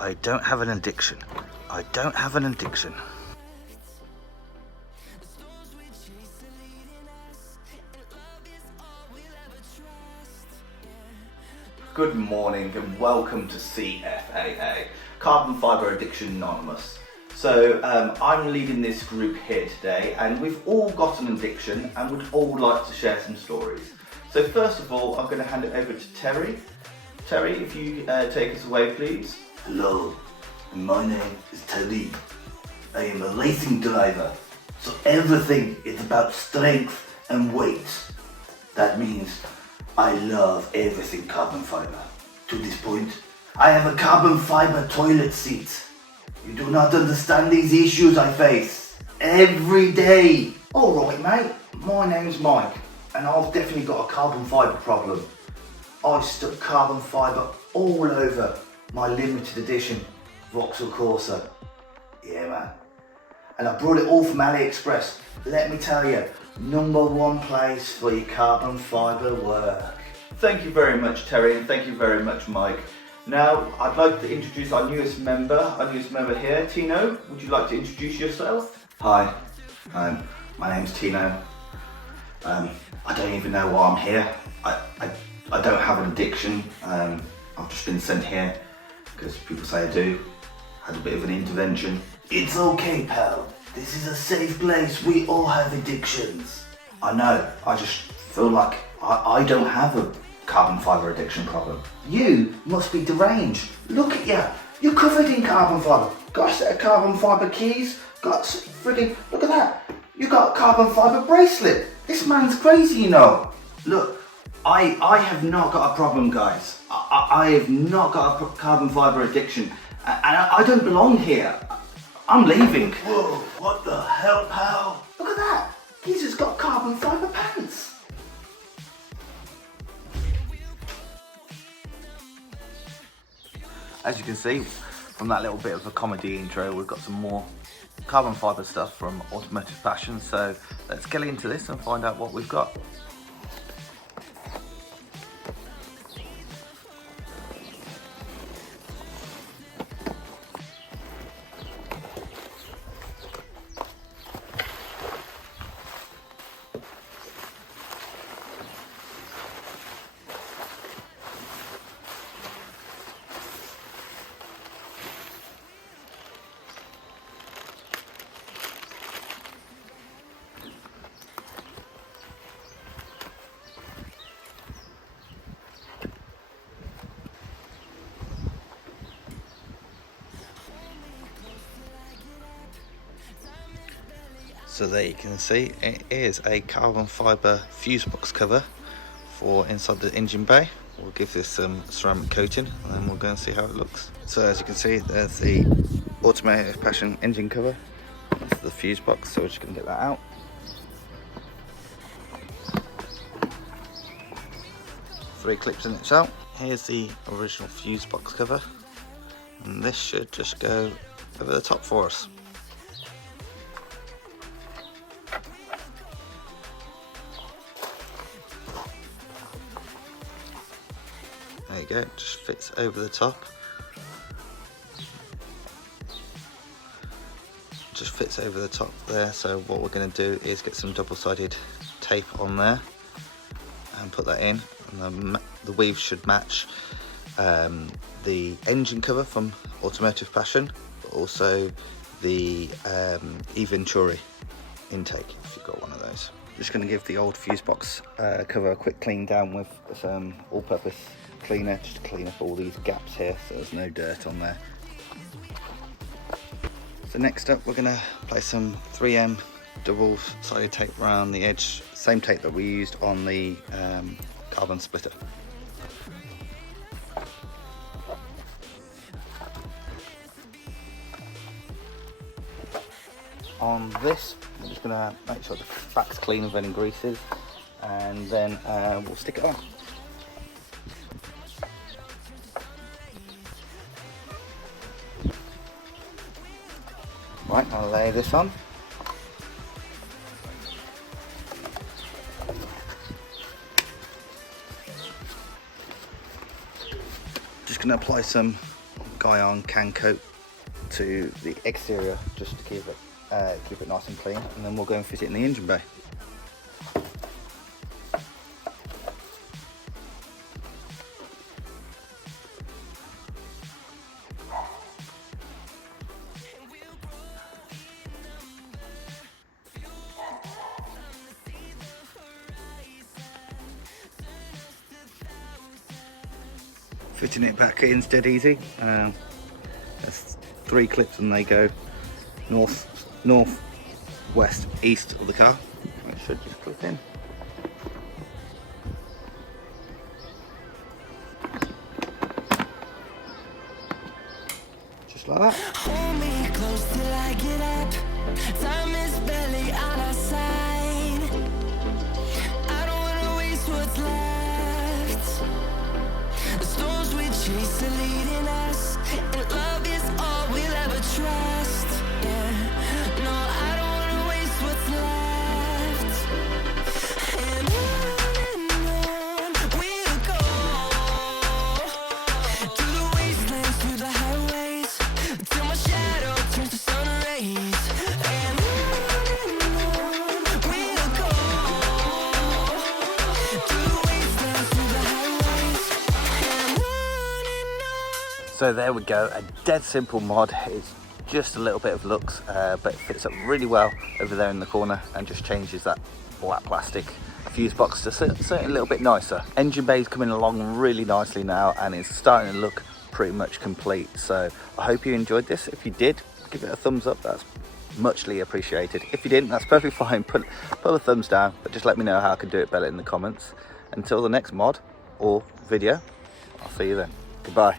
I don't have an addiction. I don't have an addiction. Good morning and welcome to CFAA, Carbon Fibre Addiction Anonymous. So I'm leading this group here today, and we've all got an addiction and would all like to share some stories. So first of all, I'm going to hand it over to Terry. Terry, if you take us away, please. Hello, my name is Terry. I am a racing driver, so everything is about strength and weight. That means I love everything carbon fibre. To this point, I have a carbon fibre toilet seat. You do not understand these issues I face every day. Alright mate, my name's Mike, and I've definitely got a carbon fibre problem. I stuck carbon fibre all over my limited edition Vauxhall Corsa. Yeah man. And I brought it all from AliExpress. Let me tell you, #1 place for your carbon fibre work. Thank you very much Terry, and thank you very much Mike. Now I'd like to introduce our newest member here. Tino, would you like to introduce yourself? Hi, my name's Tino. I don't even know why I'm here. I don't have an addiction. I've just been sent here because people say I do. Had a bit of an intervention. It's okay, pal. This is a safe place. We all have addictions. I know. I just feel like I don't have a carbon fibre addiction problem. You must be deranged. Look at you. You're covered in carbon fibre. Got a set of carbon fibre keys. Got friggin', look at that. You got a carbon fibre bracelet. This man's crazy, you know. Look, I have not got a problem, guys. I have not got a carbon fibre addiction. And I don't belong here. I'm leaving. Whoa, what the hell, pal? Look at that. He's just got carbon fibre pants. As you can see from that little bit of a comedy intro, we've got some more carbon fibre stuff from Automotive Passion. So let's get into this and find out what we've got. So there you can see it is a carbon fibre fuse box cover for inside the engine bay. We'll give this some ceramic coating and then we'll go and see how it looks. So as you can see, there's the Automotive Passion engine cover. That's the fuse box, so we're just going to get that out. 3 clips in itself. Here's the original fuse box cover, and this should just go over the top for us. There you go, it just fits over the top. Just fits over the top there, so what we're going to do is get some double-sided tape on there and put that in, and the weave should match the engine cover from Automotive Passion, but also the Eventuri intake, if you've got one of those. Just going to give the old fuse box cover a quick clean down with some all-purpose cleaner, just to clean up all these gaps here so there's no dirt on there. So next up, we're going to place some 3M double-sided tape around the edge, same tape that we used on the carbon splitter. On this, I'm just going to make sure the back's clean of any greases, and then we'll stick it on. Right, I'll lay this on. Just going to apply some tie-on can coat to the exterior just to keep it nice and clean, and then we'll go and fit it in the engine bay. Fitting it back in's dead easy. There's 3 clips and they go north, west, east of the car. It should just clip in. Just like that. Hold me close till I get up. Time is barely on our side. I don't wanna waste what's left. The storms we chase are leading us, and love is all we'll ever trust. Yeah, no, I don't wanna waste what's left. And on we'll go, through the wastelands, through the highways, till my shadow turns to sun rays. And on we'll go, through the wastelands, through the highways, and on. So there we go, a dead simple mod. It's just a little bit of looks, but it fits up really well over there in the corner and just changes that black plastic fuse box to something a little bit nicer. Engine bay is coming along really nicely now and it's starting to look pretty much complete. So I hope you enjoyed this. If you did, give it a thumbs up, that's muchly appreciated. If you didn't, that's perfectly fine, put a thumbs down, but just let me know how I can do it better in the comments. Until the next mod or video, I'll see you then. Goodbye.